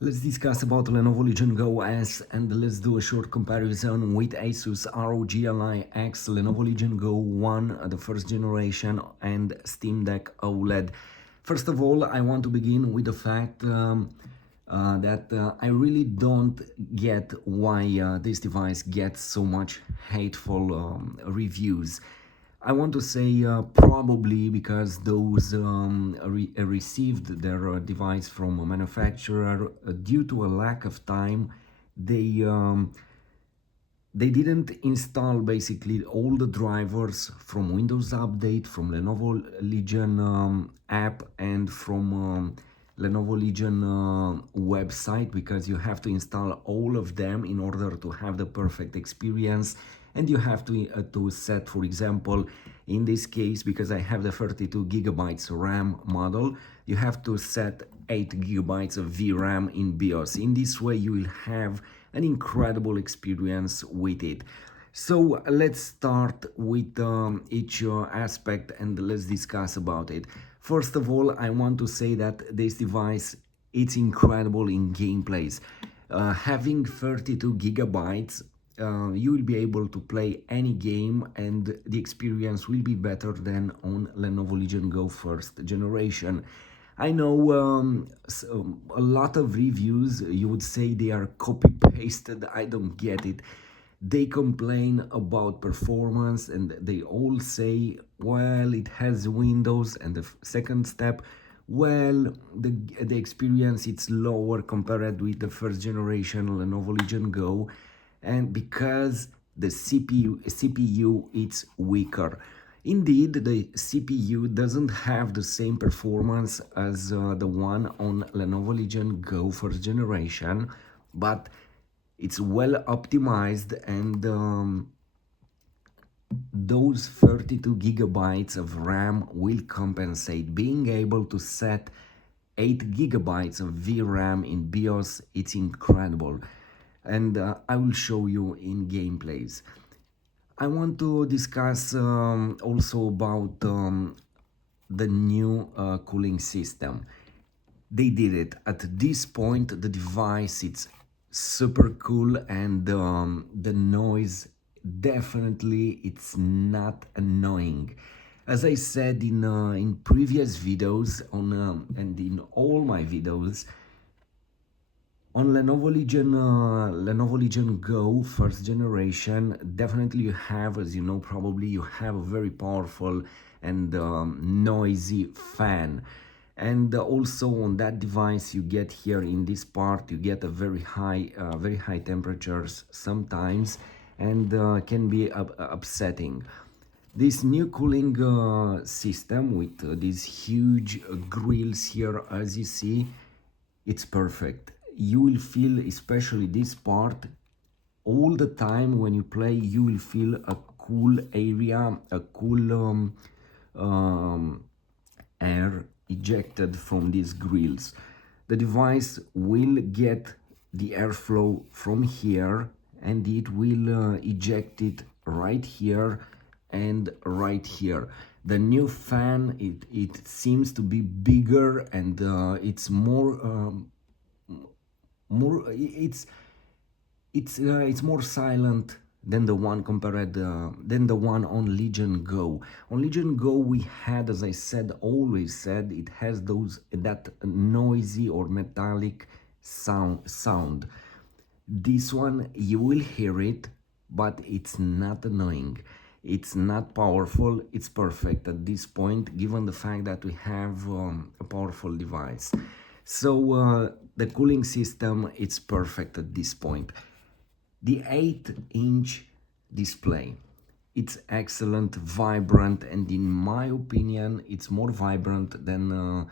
Let's discuss about Lenovo Legion GO S and let's do a short comparison with Asus ROG Ally X, Lenovo Legion Go 1, the first generation, and Steam Deck Oled. First of all, I want to begin with the fact that I really don't get why this device gets so much hateful reviews. I want to say probably because those received their device from a manufacturer due to a lack of time. They um, they didn't install basically all the drivers from Windows Update, from Lenovo Legion app, and from Lenovo Legion website, because you have to install all of them in order to have the perfect experience. And you have to set, for example, in this case, because I have the 32 gigabytes RAM model, you have to set 8 gigabytes of VRAM in BIOS. In this way, you will have an incredible experience with it. So let's start with each aspect and let's discuss about it. First of all, I want to say that this device, it's incredible in gameplays. Having 32 gigabytes, you will be able to play any game and the experience will be better than on Lenovo Legion Go first generation. I know a lot of reviews, you would say they are copy pasted. I don't get it. They complain about performance and they all say, well, it has Windows, and the second step, well, the experience it's lower compared with the first generation Lenovo Legion Go, and because the CPU it's weaker. Indeed, the CPU doesn't have the same performance as the one on Lenovo Legion Go first generation, but it's well optimized, and those 32 gigabytes of RAM will compensate. Being able to set 8 gigabytes of VRAM in BIOS, it's incredible, and I will show you in gameplays. I want to discuss also about the new cooling system. They did it. At this point, the device it's super cool, and the noise definitely it's not annoying. As I said in previous videos and in all my videos, on Lenovo Legion Go first generation, definitely you have, as you know, probably you have a very powerful and noisy fan. And also on that device, you get here in this part, you get a very high temperatures sometimes, and can be upsetting. This new cooling system with these huge grills here, as you see, it's perfect. You will feel, especially this part, all the time when you play, you will feel a cool area, a cool air ejected from these grills. The device will get the airflow from here, and it will eject it right here and right here. The new fan, it seems to be bigger, and it's more it's more silent than the one than the one on Legion Go. On Legion Go, we had, as I said, always said, it has that noisy or metallic sound. This one, you will hear it, but it's not annoying. It's not powerful. It's perfect at this point, given the fact that we have a powerful device. So the cooling system, it's perfect at this point. The 8-inch display, it's excellent, vibrant, and in my opinion, it's more vibrant than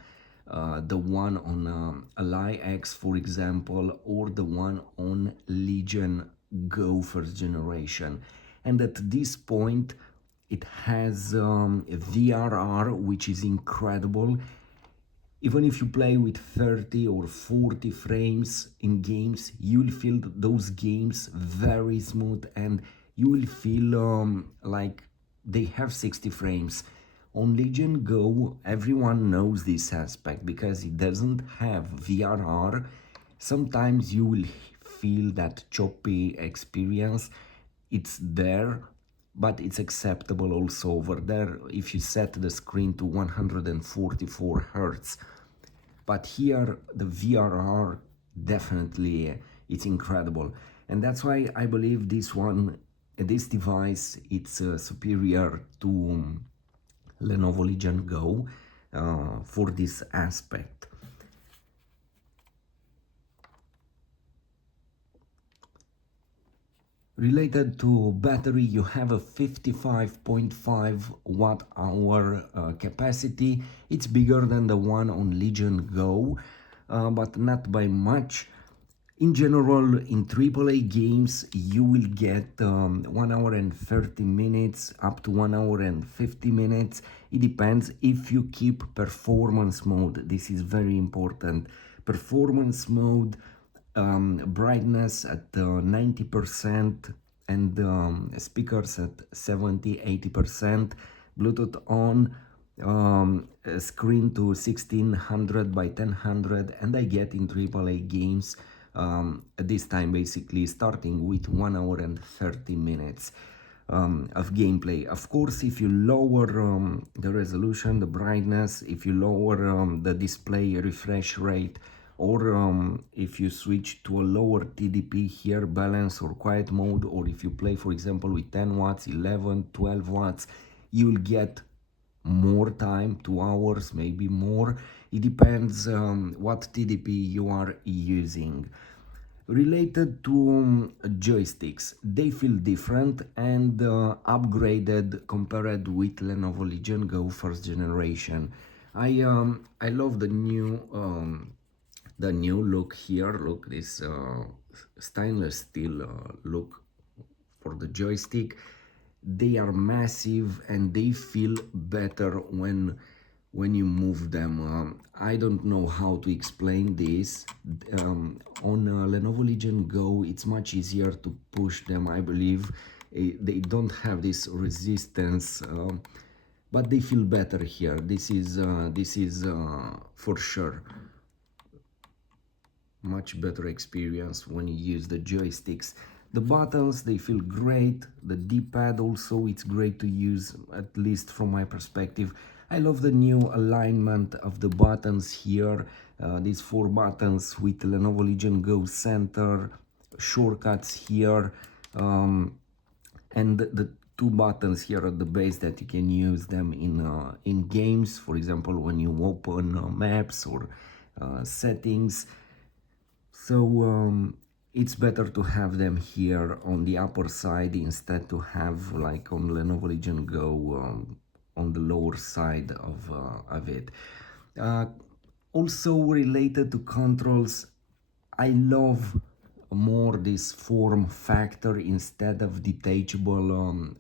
the one on Ally X, for example, or the one on Legion Go first generation. And at this point, it has VRR, which is incredible. Even if you play with 30 or 40 frames in games, you will feel those games very smooth, and you will feel like they have 60 frames. On Legion Go, everyone knows this aspect because it doesn't have VRR. Sometimes you will feel that choppy experience. It's there, but it's acceptable also over there if you set the screen to 144 Hertz. But here the VRR definitely it's incredible, and that's why I believe this device, it's superior to Lenovo Legion Go for this aspect. Related to battery, you have a 55.5 watt hour capacity. It's bigger than the one on Legion Go, but not by much. In general, in AAA games, you will get 1 hour and 30 minutes up to 1 hour and 50 minutes. It depends if you keep performance mode. This is very important. Performance mode, brightness at 90% and speakers at 70-80%, Bluetooth on, screen to 1600 by 1000, and I get in AAA games at this time basically starting with 1 hour and 30 minutes of gameplay. Of course, if you lower the resolution, the brightness, if you lower the display refresh rate, or if you switch to a lower TDP here, balance or quiet mode, or if you play for example with 10 watts, 11, 12 watts, you will get more time, 2 hours, maybe more. It depends what TDP you are using. Related to joysticks, they feel different and upgraded compared with Lenovo Legion Go first generation. I love the new look here. Look, this stainless steel look for the joystick. They are massive and they feel better when you move them. I don't know how to explain this. On Lenovo Legion Go, it's much easier to push them, I believe. They don't have this resistance, but they feel better here. This is for sure much better experience when you use the joysticks. The buttons, they feel great. The D-pad also, it's great to use, at least from my perspective. I love the new alignment of the buttons here. These 4 buttons with Lenovo Legion Go Center, shortcuts here, and the 2 buttons here at the base that you can use them in games, for example when you open maps or settings. So it's better to have them here on the upper side instead to have like on Lenovo Legion Go on the lower side of it. Also related to controls, I love more this form factor instead of detachable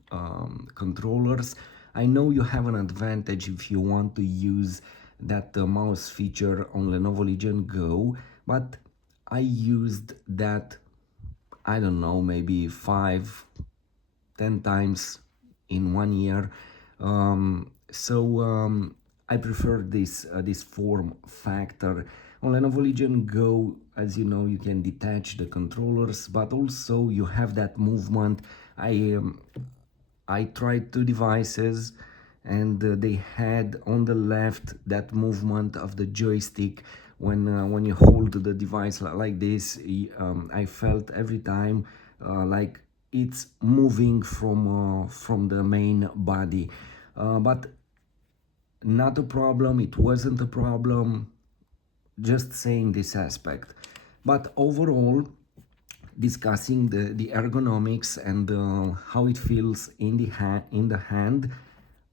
controllers. I know you have an advantage if you want to use that mouse feature on Lenovo Legion Go, but I used that, I don't know, maybe 5-10 times in 1 year. So I prefer this form factor. On Lenovo Legion Go, as you know, you can detach the controllers, but also you have that movement. I tried 2 devices, and they had on the left that movement of the joystick. When you hold the device like this, I felt every time like it's moving from the main body, but not a problem. It wasn't a problem. Just saying this aspect. But overall, discussing the ergonomics and how it feels in the hand,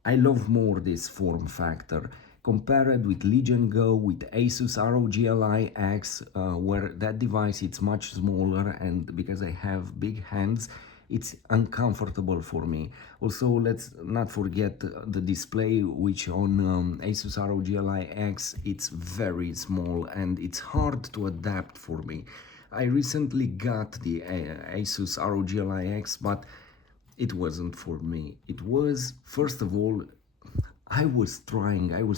I love more this form factor compared with Legion Go, with Asus ROG Ally X, where that device it's much smaller, and because I have big hands, it's uncomfortable for me. Also, let's not forget the display, which on Asus ROG Ally X, it's very small and it's hard to adapt for me. I recently got the Asus ROG Ally X, but it wasn't for me. It was, first of all, I was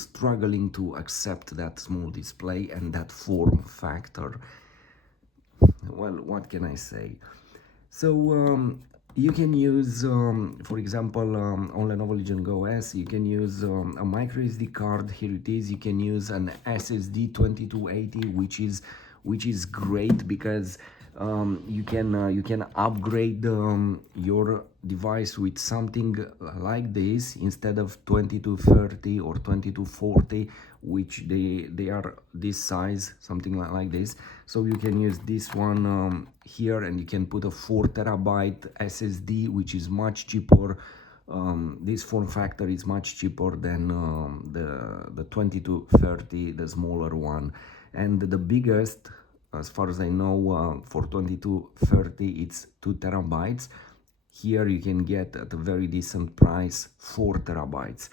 struggling to accept that small display and that form factor. well, what can I say? So you can use, for example, on Lenovo Legion Go S, you can use a micro SD card. Here it is. You can use an SSD 2280, which is great because you can upgrade your device with something like this instead of 2230 or 2240, which they are this size, something like this. So you can use this one here, and you can put a 4 TB SSD, which is much cheaper. This form factor is much cheaper than the 2230, the smaller one, and the biggest, as far as I know, for 2230 it's 2 TB. Here you can get at a very decent price 4 TB.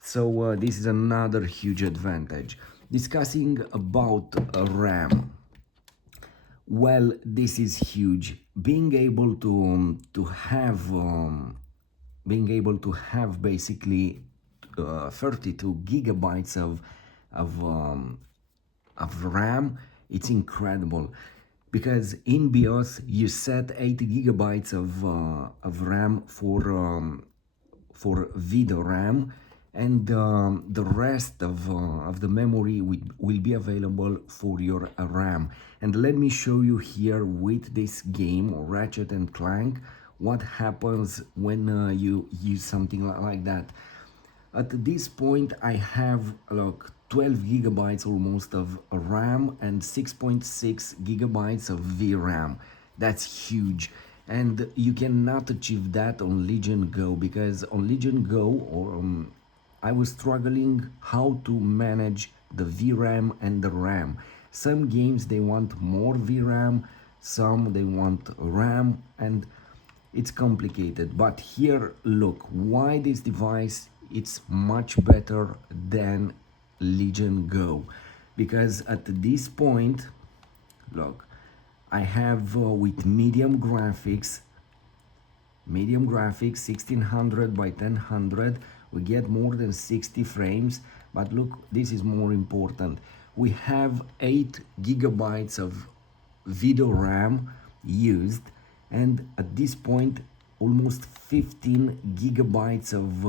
So this is another huge advantage. Discussing about RAM. Well, this is huge. Being able to have basically 32 gigabytes of RAM, it's incredible, because in BIOS you set 80 gigabytes of RAM for video RAM, and the rest of the memory will be available for your RAM. And let me show you here with this game, Ratchet and Clank, what happens when you use something like that. At this point I have like 12 gigabytes almost of RAM and 6.6 gigabytes of VRAM. That's huge, and you cannot achieve that on Legion Go, because on Legion Go I was struggling how to manage the VRAM and the RAM. Some games they want more VRAM, some they want RAM, and it's complicated. But here, look, why this device it's much better than Legion Go, because at this point, look, I have with medium graphics 1600 by 1000, we get more than 60 frames. But look, this is more important, we have 8 gigabytes of video RAM used, and at this point almost 15 gigabytes of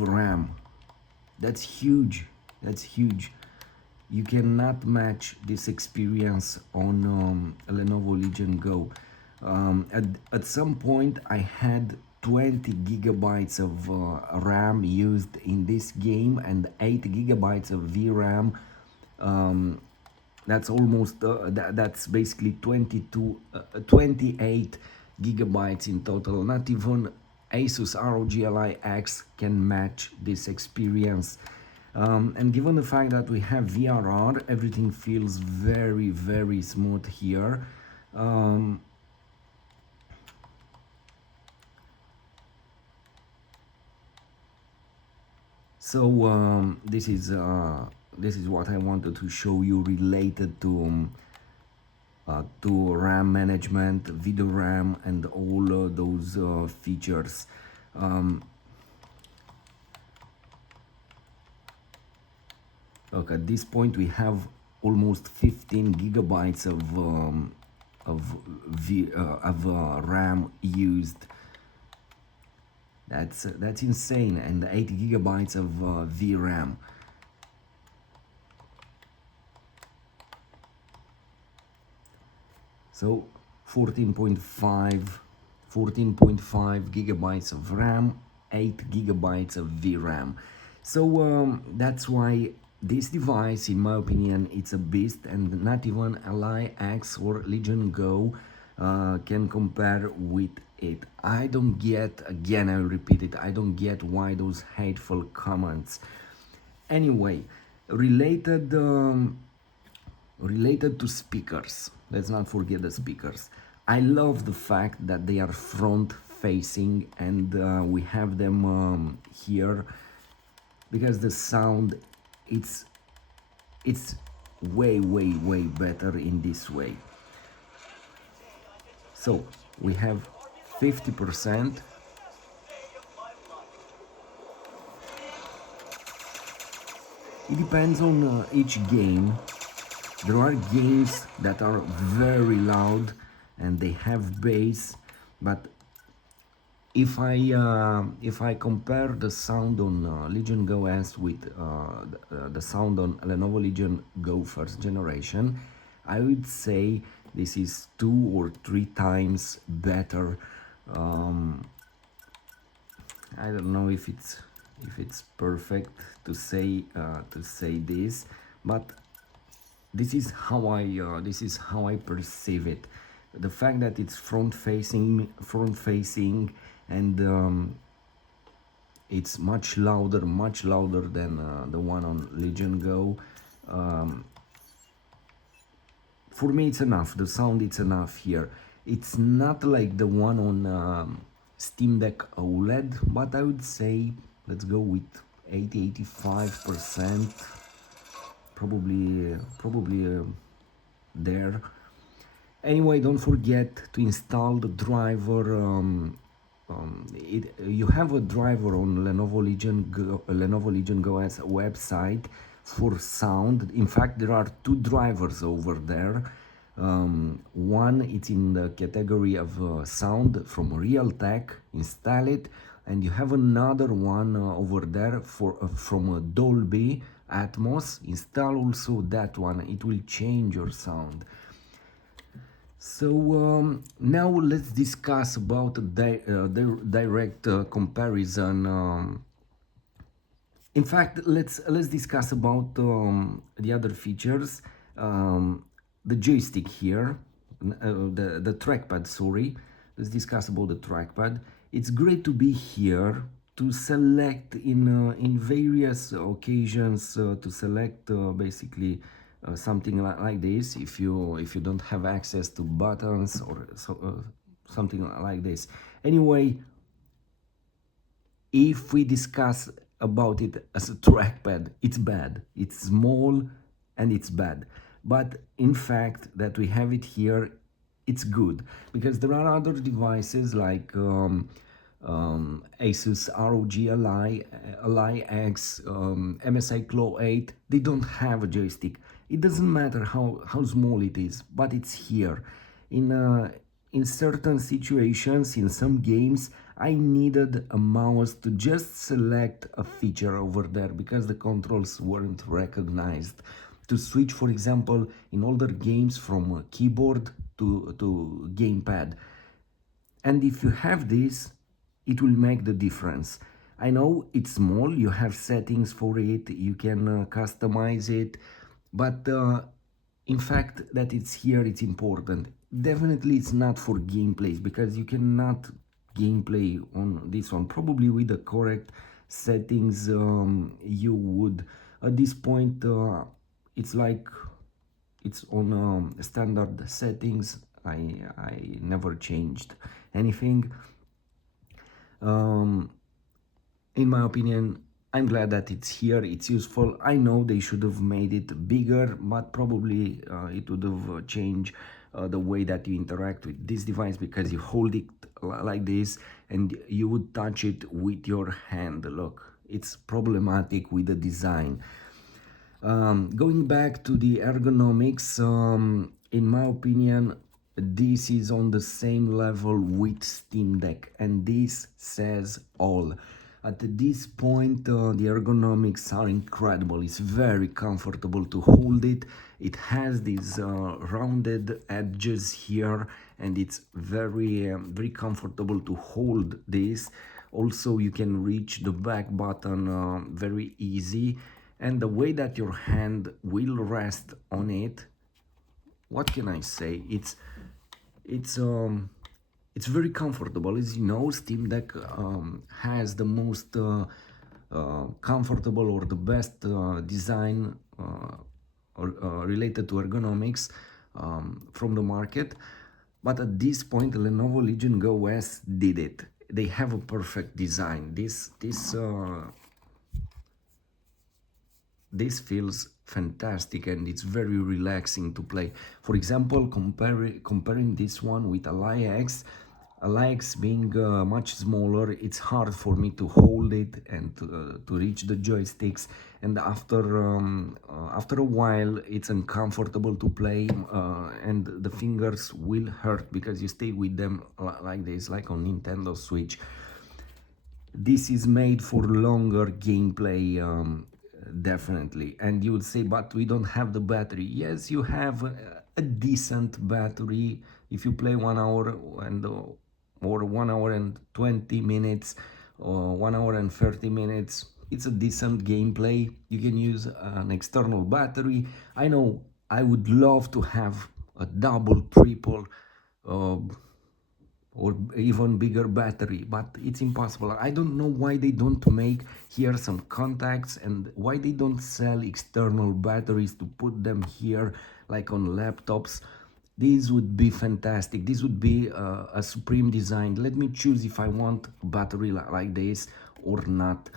RAM. That's huge. That's huge. You cannot match this experience on Lenovo Legion Go. At some point I had 20 gigabytes of RAM used in this game and 8 gigabytes of VRAM. That's almost that's basically 28 gigabytes in total. Not even Asus ROG Ally X can match this experience. And given the fact that we have VRR, everything feels very, very smooth here. This is what I wanted to show you related to RAM management, video RAM, and all those features. Look, at this point we have almost 15 gigabytes of RAM used. That's insane, and 8 gigabytes of VRAM. So 14.5 gigabytes of RAM, 8 gigabytes of VRAM. So that's why this device, in my opinion, it's a beast, and not even Ally X or Legion Go can compare with it. I don't get, again I repeat it, I don't get why those hateful comments. Anyway, related to speakers, let's not forget the speakers. I love the fact that they are front facing, and we have them here, because the sound it's way better in this way. So we have 50%. It depends on each game. There are games that are very loud and they have bass, but if I compare the sound on Legion Go S with the sound on Lenovo Legion Go first generation, I would say this is 2 or 3 times better. Um, I don't know if it's perfect to say this, but this is how I perceive it. The fact that it's front facing, and it's much louder than the one on Legion Go. Um, for me, it's enough. The sound, it's enough here. It's not like the one on Steam Deck Oled, but I would say let's go with 80-85%, probably there. Anyway, don't forget to install the driver. You have a driver on Lenovo Legion Go S website for sound. In fact, there are 2 drivers over there. One it's in the category of sound from Realtek. Install it, and you have another one over there for from Dolby Atmos. Install also that one. It will change your sound. So now let's discuss about the direct comparison. In fact, let's discuss about the other features. The joystick here, the trackpad. Sorry, let's discuss about the trackpad. It's great to be here to select in various occasions to select basically something like this if you don't have access to buttons or something like this. Anyway, if we discuss about it as a trackpad, it's bad. It's small and it's bad. But in fact, that we have it here, it's good, because there are other devices like Asus ROG Ally X, MSI Claw 8. They don't have a joystick. It doesn't matter how small it is, but it's here. In certain situations, in some games, I needed a mouse to just select a feature over there because the controls weren't recognized. To switch, for example, in older games from keyboard to gamepad. And if you have this, it will make the difference. I know it's small, you have settings for it, you can customize it, but in fact that it's here, it's important. Definitely it's not for gameplays, because you cannot gameplay on this one. Probably with the correct settings you would. At this point it's like it's on standard settings. I never changed anything. In my opinion, I'm glad that it's here, it's useful. I know they should have made it bigger, but probably it would have changed the way that you interact with this device, because you hold it like this and you would touch it with your hand. Look, it's problematic with the design. Going back to the ergonomics, in my opinion, this is on the same level with Steam Deck, and this says all. At this point, the ergonomics are incredible. It's very comfortable to hold it. It has these rounded edges here, and it's very comfortable to hold this. Also, you can reach the back button very easy, and the way that your hand will rest on it, what can I say? It's very comfortable. As you know, Steam Deck has the most comfortable or the best design related to ergonomics from the market. But at this point, Lenovo Legion Go S did it. They have a perfect design. This feels fantastic, and it's very relaxing to play. For example, comparing this one with Ally X being much smaller, it's hard for me to hold it and to reach the joysticks. and after a while it's uncomfortable to play, and the fingers will hurt because you stay with them like this, like on Nintendo Switch. This is made for longer gameplay, definitely. And you would say, but we don't have the battery. Yes, you have a decent battery if you play 1 hour and or 1 hour and 20 minutes or 1 hour and 30 minutes. It's a decent gameplay. You can use an external battery. I know I would love to have a double, triple, uh, or even bigger battery, but it's impossible. I don't know why they don't make here some contacts, and why they don't sell external batteries to put them here like on laptops. This would be fantastic. This would be a supreme design. Let me choose if I want a battery like this or not,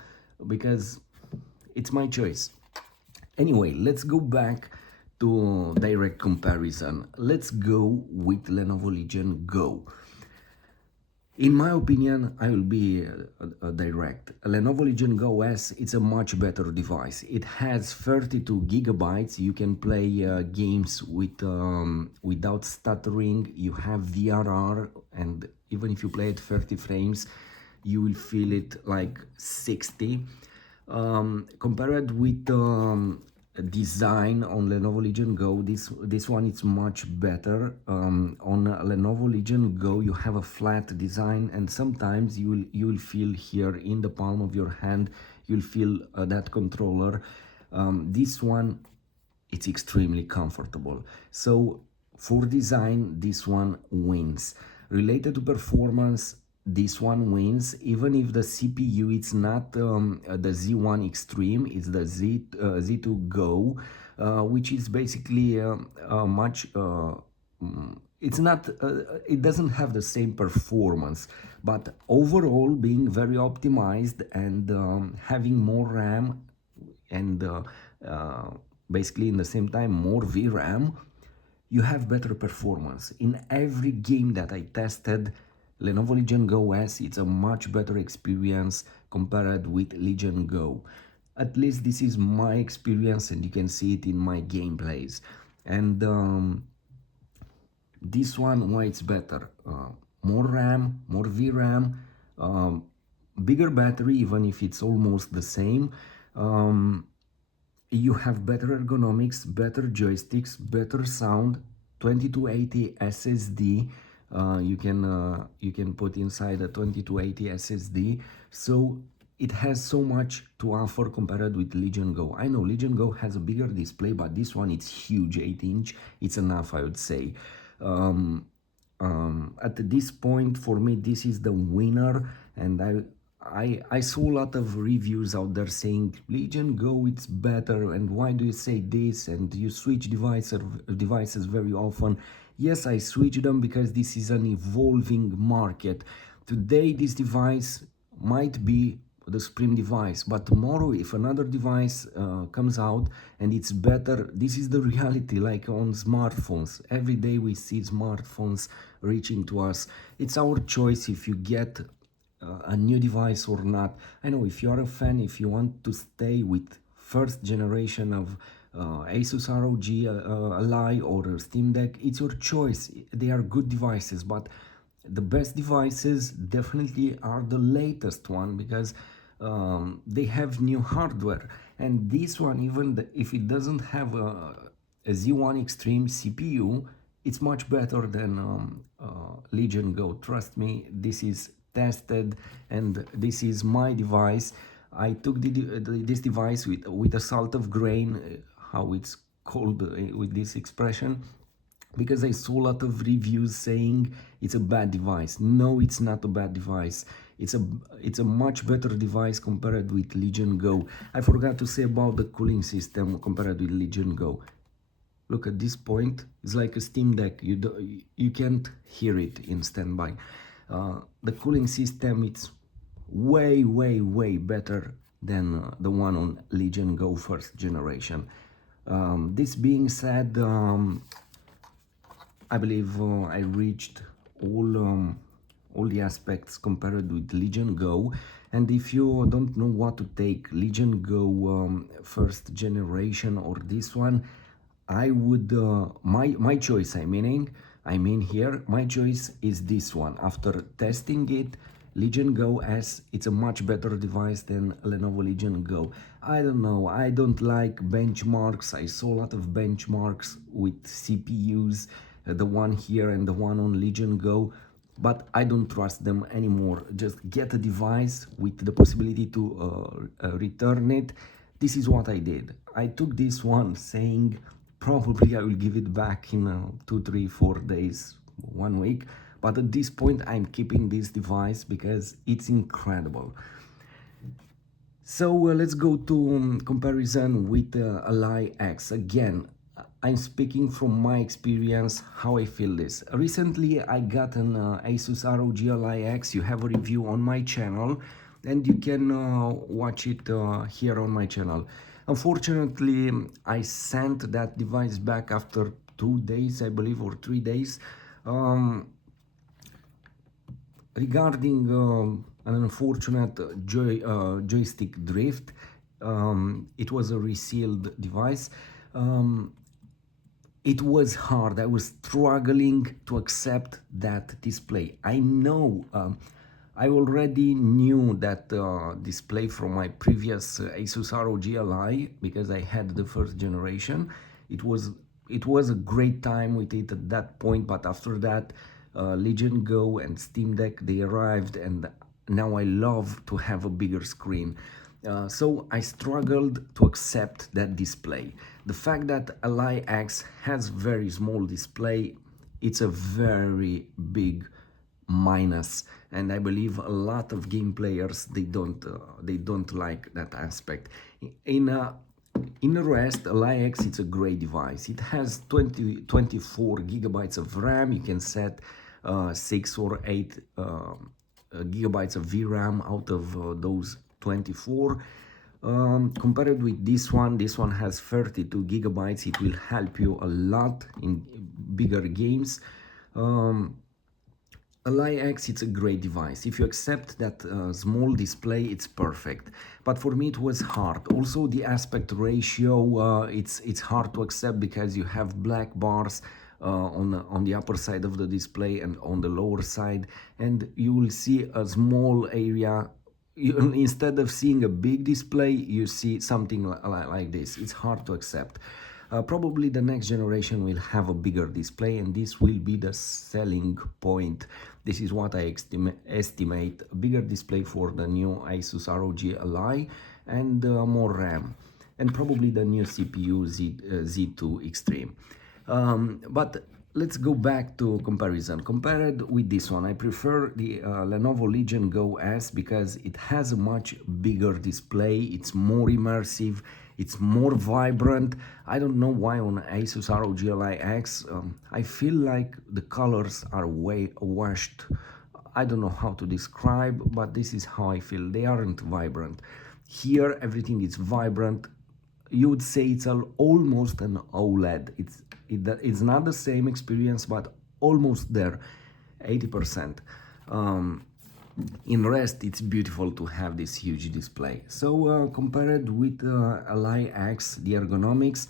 because it's my choice. Anyway, let's go back to direct comparison. Let's go with Lenovo Legion Go. In my opinion, I will be direct. Lenovo Legion Go S, it's a much better device. It has 32 gigabytes. You can play games without stuttering. You have VRR, and even if you play at 30 frames, you will feel it like 60. Compared with design on Lenovo Legion Go, this one is much better. On Lenovo Legion Go you have a flat design, and sometimes you will feel here in the palm of your hand, you'll feel that controller. This one, it's extremely comfortable. So for design, this one wins. Related to performance, this one wins, even if the CPU, it's not the Z1 Extreme, it's the Z2 Go, which is basically much it's not it doesn't have the same performance, but overall being very optimized, and having more RAM, and basically in the same time more VRAM, you have better performance. In every game that I tested, Lenovo Legion Go S, it's a much better experience compared with Legion Go. At least this is my experience, and you can see it in my gameplays. And this one, why it's better? More RAM, more VRAM, bigger battery, even if it's almost the same. You have better ergonomics, better joysticks, better sound, 2280 SSD. You can put inside a 2280 SSD. So it has so much to offer compared with Legion Go. I know Legion Go has a bigger display, but this one, it's huge, 8-inch. It's enough, I would say. At this point, for me, this is the winner, and I saw a lot of reviews out there saying Legion Go, it's better, and why do you say this, and you switch devices very often. Yes, I switch them because this is an evolving market. Today this device might be the supreme device, but tomorrow if another device comes out and it's better, this is the reality. Like on smartphones, every day we see smartphones reaching to us. It's our choice if you get a new device or not. I know if you are a fan, if you want to stay with first generation of Asus ROG Ally or Steam Deck, it's your choice. They are good devices, but the best devices definitely are the latest one, because they have new hardware. And this one, even if it doesn't have a Z1 Extreme CPU, it's much better than Legion Go. Trust me, this is tested, and this is my device. I took this device with a salt of grain, how it's called with this expression, because I saw a lot of reviews saying it's a bad device. No, it's not a bad device. It's a much better device compared with Legion Go. I forgot to say about the cooling system compared with Legion Go. Look at this point, it's like a Steam Deck. You can't hear it in standby. The cooling system, it's way better than the one on Legion Go first generation. This being said, I believe I reached all all the aspects compared with Legion Go. And if you don't know what to take, Legion Go first generation or this one, I would my choice. I mean here my choice is this one. After testing it, Legion Go S, it's a much better device than Lenovo Legion Go. I don't know, I don't like benchmarks. I saw a lot of benchmarks with CPUs, the one here and the one on Legion Go, but I don't trust them anymore. Just get a device with the possibility to return it. This is what I did. I took this one saying probably I will give it back in 2, 3, 4 days, 1 week. But at this point, I'm keeping this device because it's incredible. So let's go to comparison with Ally X. Again, I'm speaking from my experience, how I feel this. Recently, I got an Asus ROG Ally X. You have a review on my channel, and you can watch it here on my channel. Unfortunately, I sent that device back after 2 days, I believe, or 3 days. Regarding an unfortunate joystick drift, it was a resealed device. It was hard. I was struggling to accept that display. I know, I already knew that display from my previous Asus ROG Ally because I had the first generation. It was a great time with it at that point, but after that, Legion Go and Steam Deck, they arrived, and now I love to have a bigger screen. So I struggled to accept that display. The fact that Ally X has very small display, it's a very big minus, and I believe a lot of game players they don't like that aspect. In the rest, Ally X, it's a great device. It has 24 gigabytes of RAM. You can set 6 or 8 gigabytes of VRAM out of those 24. Compared with this one has 32 gigabytes. It will help you a lot in bigger games. Ally X, it's a great device. If you accept that small display, it's perfect. But for me, it was hard. Also, the aspect ratio, it's hard to accept because you have black bars on the upper side of the display and on the lower side, and you will see a small area. Instead of seeing a big display, you see something like this. It's hard to accept. Probably the next generation will have a bigger display, and this will be the selling point. This is what I estimate, a bigger display for the new Asus ROG Ally and more RAM, and probably the new CPU Z2 Extreme. But let's go back to comparison. Compared with this one, I prefer the Lenovo Legion GO S because it has a much bigger display, it's more immersive, it's more vibrant. I don't know why on Asus ROG Ally X, I feel like the colors are way washed. I don't know how to describe, but this is how I feel. They aren't vibrant. Here, everything is vibrant. You would say it's almost an OLED. It's not the same experience, but almost there, 80%. In rest, it's beautiful to have this huge display. So compared with Ally X, the ergonomics,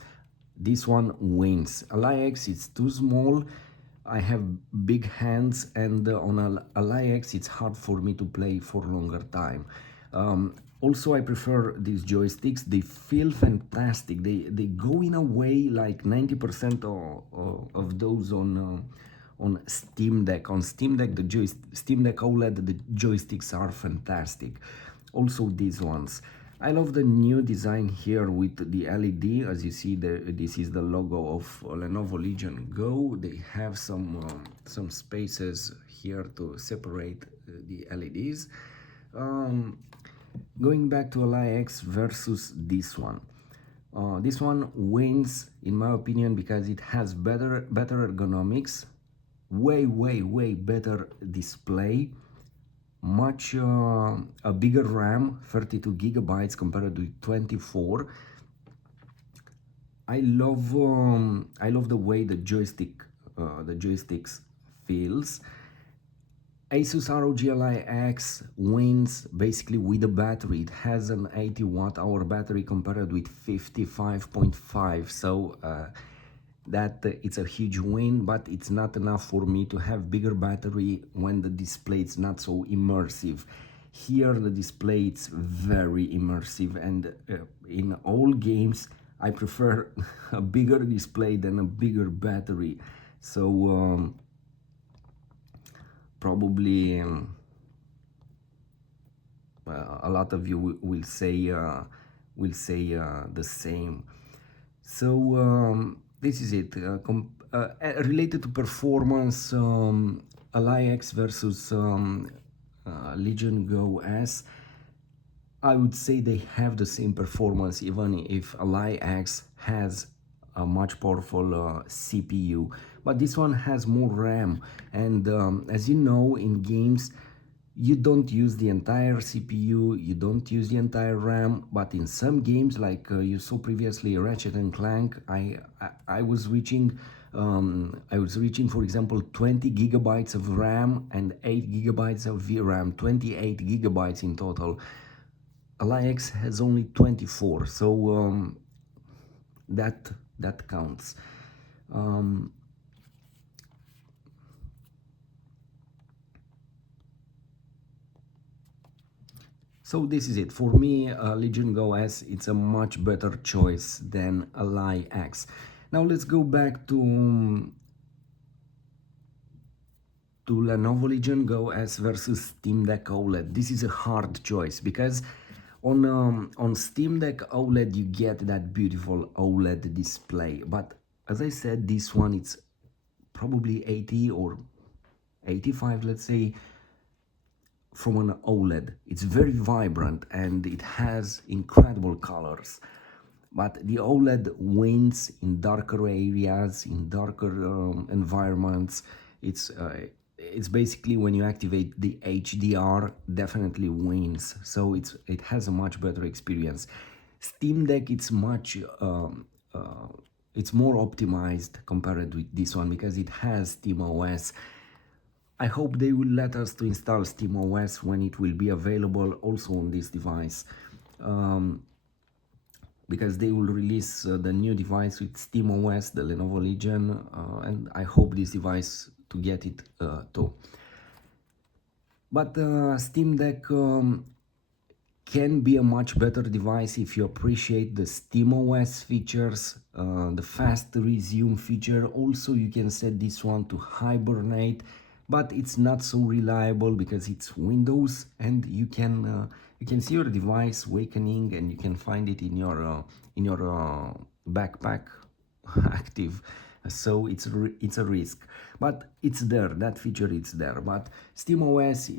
this one wins. Ally X, it's too small. I have big hands, and on Ally X, it's hard for me to play for longer time. Also, I prefer these joysticks. They feel fantastic. They go in a way like 90% of those on Steam Deck. On Steam Deck, Steam Deck Oled, the joysticks are fantastic. Also these ones. I love the new design here with the LED. As you see, this is the logo of Lenovo Legion Go. They have some spaces here to separate the LEDs. Going back to Ally X versus this one. This one wins, in my opinion, because it has better ergonomics, way better display, much a bigger RAM, 32 gigabytes compared to 24. I love the way the joysticks feels, Asus ROG Ally X wins basically with the battery. It has an 80 watt hour battery compared with 55.5, so that it's a huge win, but it's not enough for me to have bigger battery when the display is not so immersive. Here the display is very immersive, and in all games I prefer a bigger display than a bigger battery. So probably a lot of you will say the same. So this is it. Related to performance, Ally X versus Legion Go S, I would say they have the same performance, even if Ally X has a much powerful CPU, but this one has more RAM, and as you know, in games you don't use the entire CPU, you don't use the entire RAM, but in some games, like you saw previously Ratchet and Clank, I was reaching for example 20 gigabytes of RAM and 8 gigabytes of VRAM, 28 gigabytes in total. Ally X has only 24, so that counts. So this is it. For me, Legion Go S, it's a much better choice than Ally X. Now let's go back to Lenovo Legion Go S versus Steam Deck Oled. This is a hard choice because on Steam Deck Oled you get that beautiful OLED display, but as I said, this one it's probably 80 or 85, let's say, from an OLED. It's very vibrant and it has incredible colors. But the OLED wins in darker areas, in darker environments. It's basically when you activate the HDR, definitely wins. So it has a much better experience. Steam Deck, it's more optimized compared with this one because it has Steam OS. I hope they will let us to install Steam OS when it will be available also on this device, because they will release the new device with Steam OS, the Lenovo Legion, and I hope this device to get it too. But Steam Deck can be a much better device if you appreciate the Steam OS features, the fast resume feature. Also, you can set this one to hibernate, but it's not so reliable because it's Windows, and you can see your device awakening and you can find it in your backpack active. So it's a risk, but it's there. That feature is there. But SteamOS,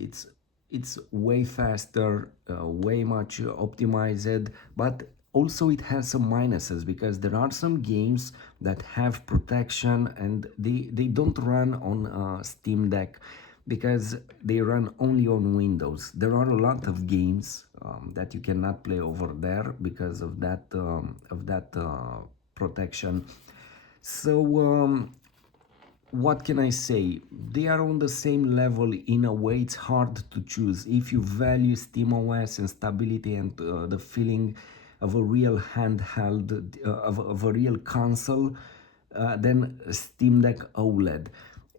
it's way faster, way much optimized, but also it has some minuses because there are some games that have protection and they don't run on Steam Deck because they run only on Windows. There are a lot of games that you cannot play over there because of that protection. So what can I say? They are on the same level. In a way, it's hard to choose. If you value SteamOS and stability and the feeling of a real handheld, of a real console, then Steam Deck OLED.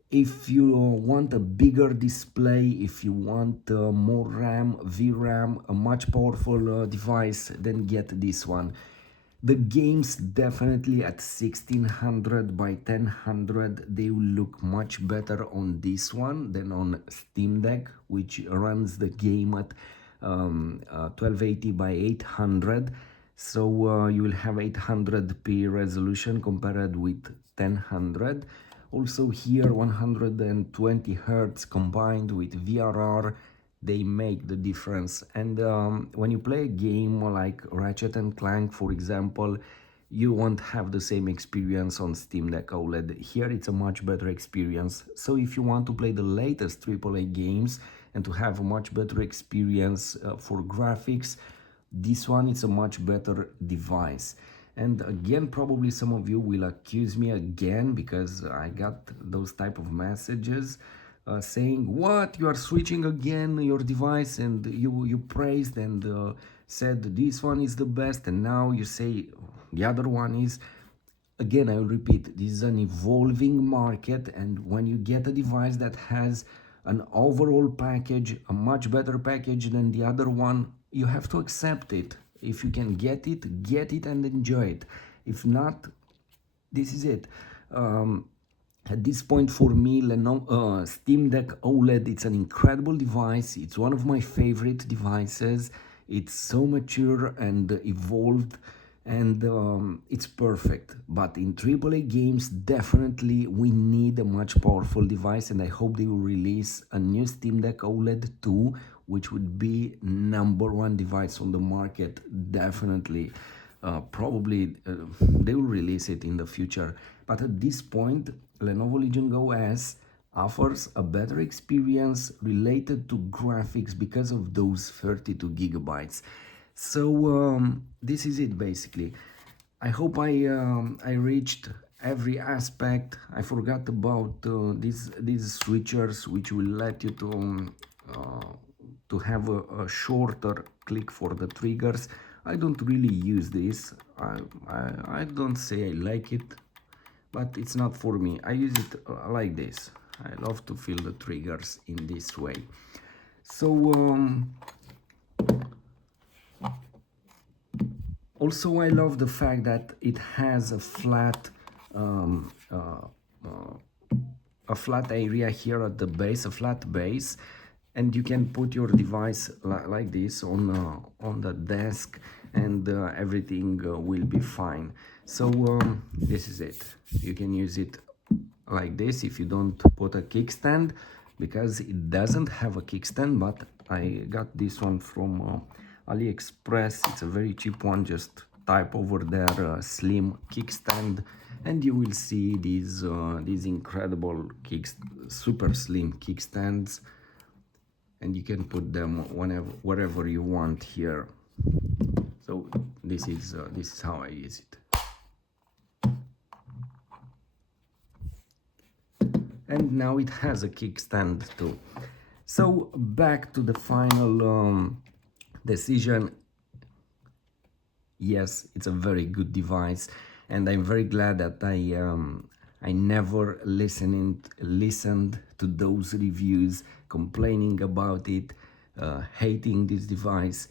If you want a bigger display, if you want more RAM, VRAM, a much powerful device, then get this one. The games definitely at 1600 by 1000, they will look much better on this one than on Steam Deck, which runs the game at 1280 by 800. So you will have 800p resolution compared with 1000. Also here 120 Hertz combined with VRR, they make the difference. And when you play a game like Ratchet and Clank, for example, you won't have the same experience on Steam Deck OLED. Here it's a much better experience. So if you want to play the latest AAA games and to have a much better experience for graphics, this one is a much better device. And again, probably some of you will accuse me again because I got those type of messages. saying, what, you are switching again your device, and you praised and said this one is the best, and now you say the other one is. Again, I will repeat, this is an evolving market, and when you get a device that has an overall package, a much better package than the other one, you have to accept it. If you can get it and enjoy it. If not, this is it. At this point, for me, Lenovo Steam Deck Oled, it's an incredible device. It's one of my favorite devices. It's so mature and evolved, and it's perfect. But in AAA games, definitely we need a much powerful device, and I hope they will release a new Steam Deck Oled 2, which would be #1 device on the market, definitely. Probably they will release it in the future, but at this point Lenovo Legion GO S offers a better experience related to graphics because of those 32 gigabytes. So this is it basically. I hope I reached every aspect. I forgot about these switchers, which will let you to have a shorter click for the triggers. I don't really use this. I don't say I like it, but it's not for me. I use it like this. I love to feel the triggers in this way. So also I love the fact that it has a flat area here at the base, a flat base, and you can put your device like this on the desk, and everything will be fine. So this is it. You can use it like this if you don't put a kickstand, because it doesn't have a kickstand, but I got this one from AliExpress. It's a very cheap one. Just type over there slim kickstand, and you will see these incredible super slim kickstands, and you can put them wherever you want here. So this is how I use it. And now it has a kickstand too. So back to the final decision. Yes, it's a very good device, and I'm very glad that I never listened to those reviews complaining about it, hating this device.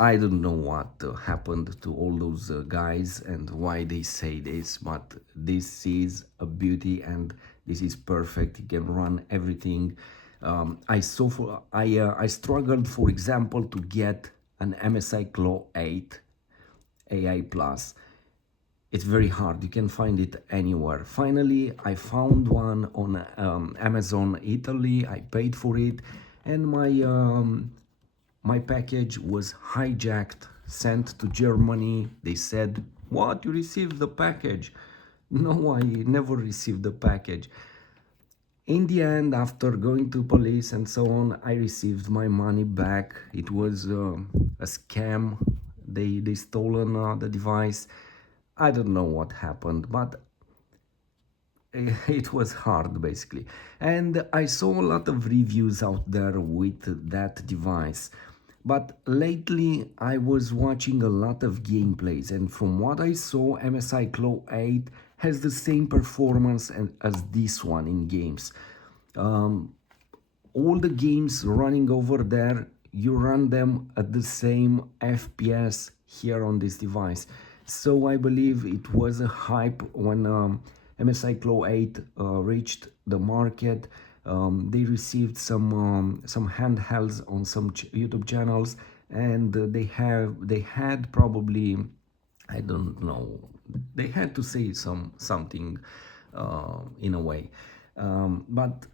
I don't know what happened to all those guys and why they say this, but this is a beauty, and this is perfect. It can run everything. I struggled, for example, to get an MSI Claw 8 AI Plus. It's very hard. You can find it anywhere. Finally, I found one on Amazon Italy. I paid for it, and my package was hijacked, sent to Germany. They said, what, you received the package? No, I never received the package. In the end, after going to police and so on, I received my money back. It was a scam. They stolen the device. I don't know what happened, but it was hard basically. And I saw a lot of reviews out there with that device, but lately I was watching a lot of gameplays, and from what I saw, MSI Claw 8 has the same performance as this one in games. All the games running over there, you run them at the same FPS here on this device. So I believe it was a hype when MSI Claw 8 reached the market. They received some handhelds on some YouTube channels, and they had probably, I don't know, they had to say something in a way, but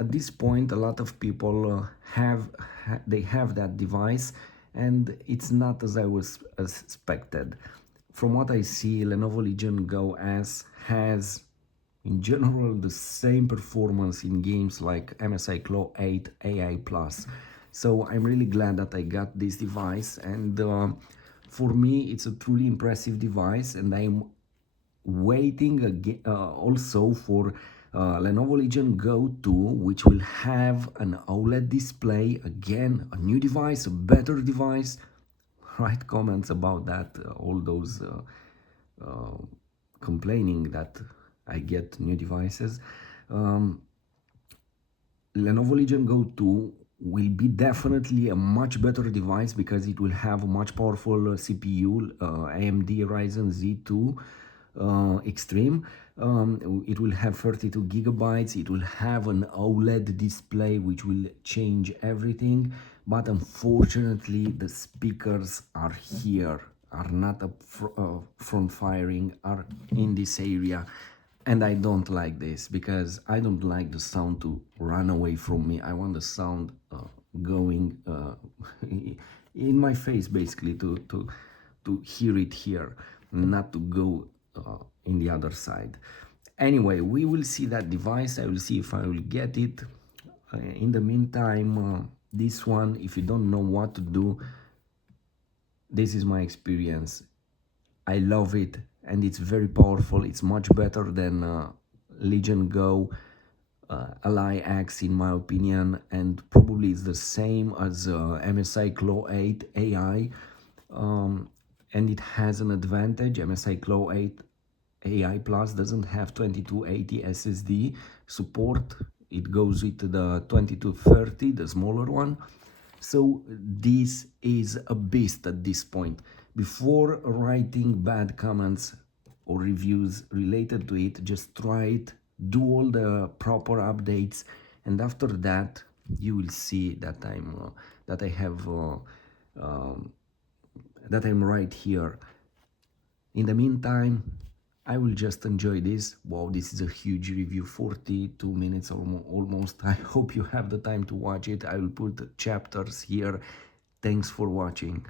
at this point a lot of people have that device, and it's not as I was expected. From what I see, Lenovo Legion GO S has in general the same performance in games like MSI Claw 8 AI Plus. So I'm really glad that I got this device, and for me it's a truly impressive device, and I'm waiting also for Lenovo Legion Go 2, which will have an OLED display, again a new device, a better device. Write comments about that, all those complaining that I get new devices. Lenovo Legion Go 2 will be definitely a much better device because it will have a much powerful CPU, AMD Ryzen Z2 Extreme. It will have 32 gigabytes. It will have an OLED display which will change everything. But unfortunately, the speakers are here, are not up front firing, are in this area. And I don't like this because I don't like the sound to run away from me. I want the sound going in my face, basically, to hear it here, not to go in the other side. Anyway, we will see that device. I will see if I will get it. In the meantime, this one, if you don't know what to do, this is my experience. I love it, and it's very powerful. It's much better than Legion Go Ally X in my opinion, and probably it's the same as MSI Claw 8 AI, and it has an advantage. MSI Claw 8 AI Plus doesn't have 2280 SSD support. It goes with the 2230, the smaller one. So this is a beast at this point. Before writing bad comments or reviews related to it, just try it, do all the proper updates, and after that you will see that I'm right here. In the meantime, I will just enjoy this. Wow, this is a huge review, 42 minutes almost. I hope you have the time to watch it. I will put the chapters here. Thanks for watching.